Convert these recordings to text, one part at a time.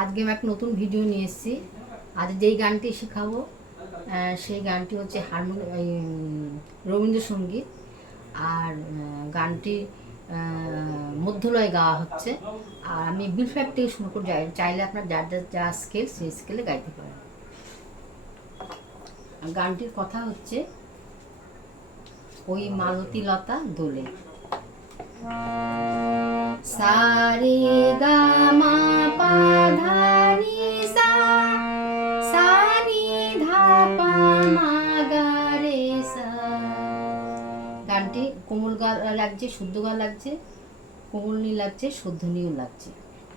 আজকে আমি একটা নতুন ভিডিও নিয়ে এসেছি। আজ যেই গানটি শেখাবো সেই গানটি হচ্ছে হারমোনি রবীন্দ্রসঙ্গীত। আর গানটি মধ্যলয় গাওয়া হচ্ছে। আর আমি বিল থেকে শুরু করে যাই, চাইলে আপনার যার যার, যা স্কেল সেই স্কেলে গাইতে পারেন। গানটির কথা হচ্ছে, ওই মালতী লতা দোলে। সারে গা মা পা কোমল গা লাগছে, শুদ্ধ গা লাগছে, কোমল নীল লাগছে, শুদ্ধ নীল লাগছে।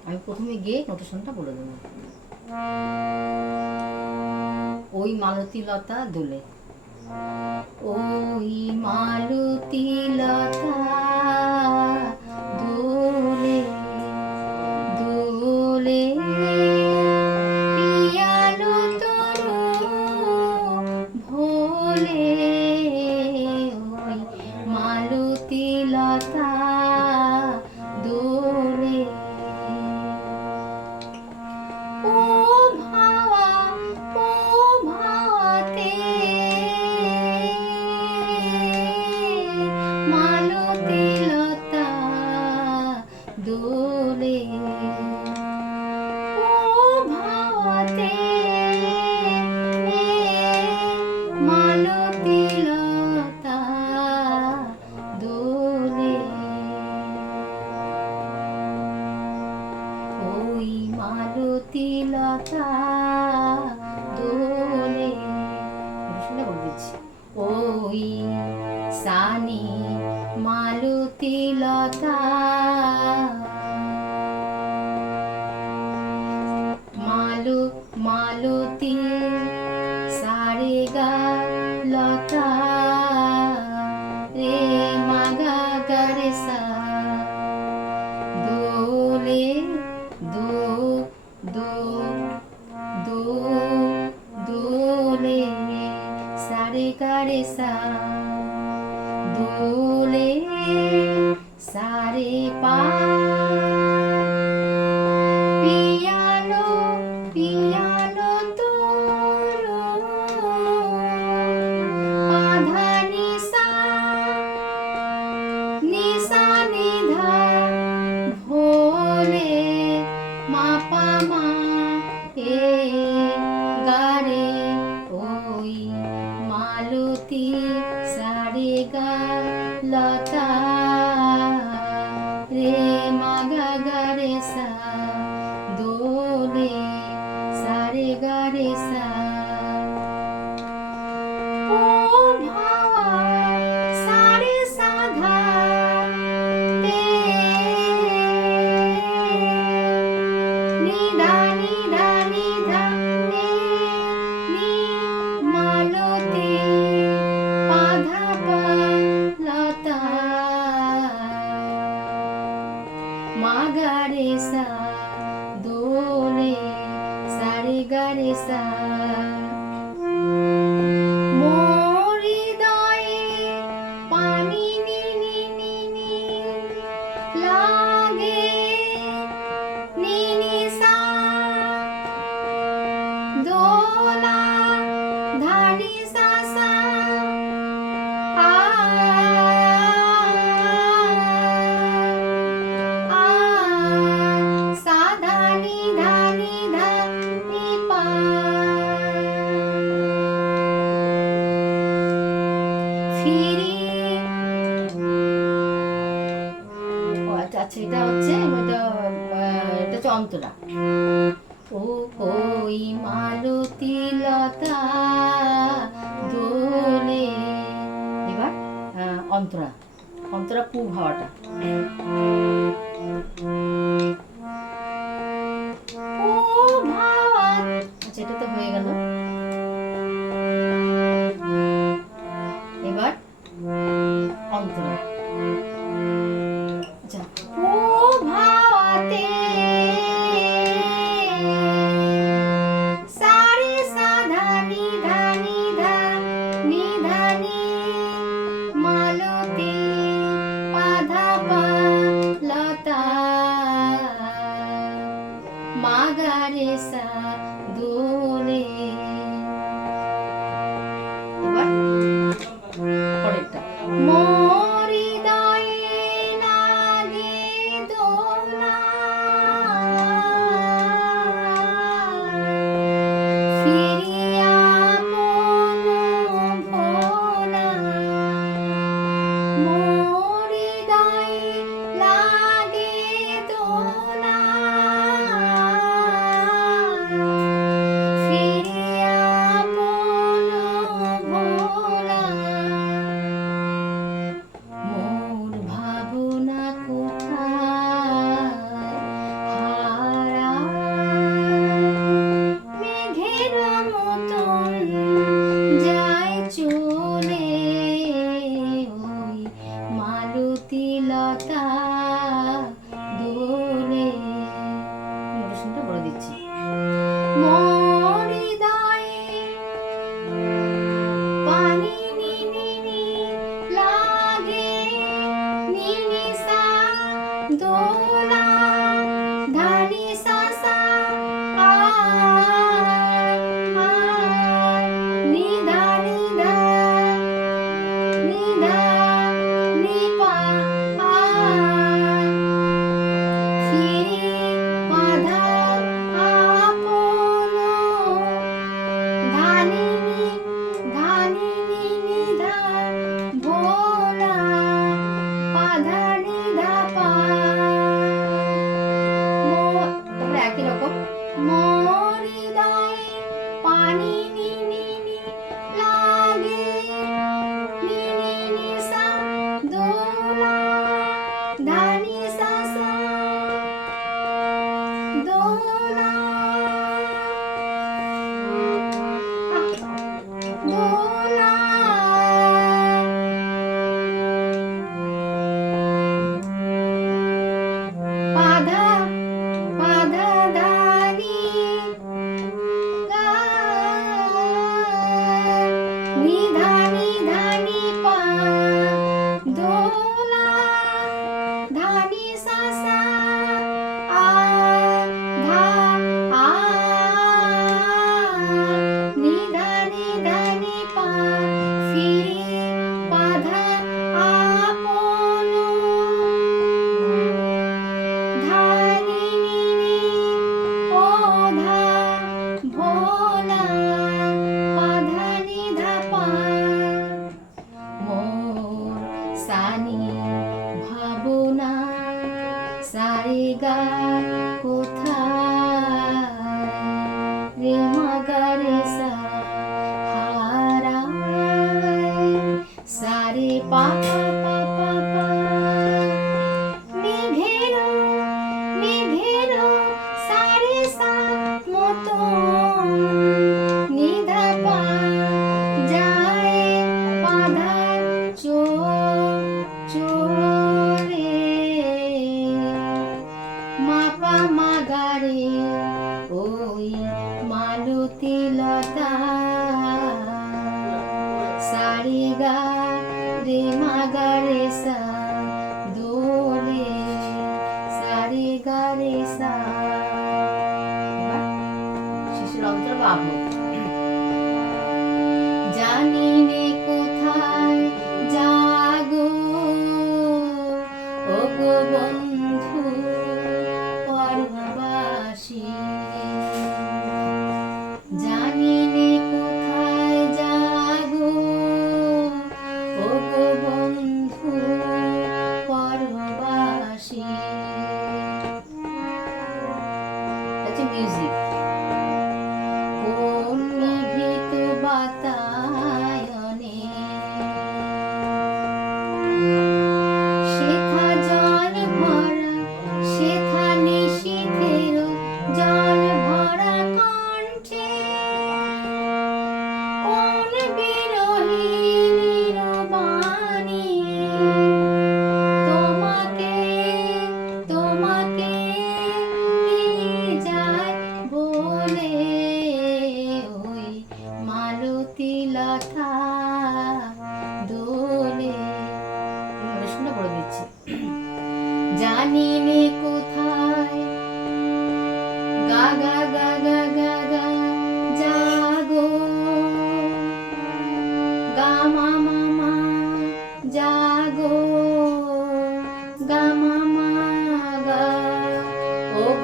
আমি প্রথমে গিয়ে নোটেশনটা বলে দেবো। ওই মালতী লতা দোলে। ওই মালতী লতা লতা দোলে ও ভাওয়া ও ভাওয়াতে মালতী লতা দোলে ও ভাওয়াতে মালতী লতা সারে গারে সা দোলে সারে পা Jesus. অন্তরা ও কই মালতী লতা দোলে। এবার অন্তরা। অন্তরা পু ভাওয়াটা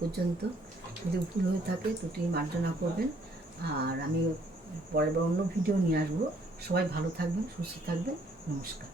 পর্যন্ত। যদি ভুল হয়ে থাকে ত্রুটি মার্জনা করবেন। আর আমি পরের অন্য ভিডিও নিয়ে আসব। সবাই ভালো থাকবেন, সুস্থ থাকবেন। নমস্কার।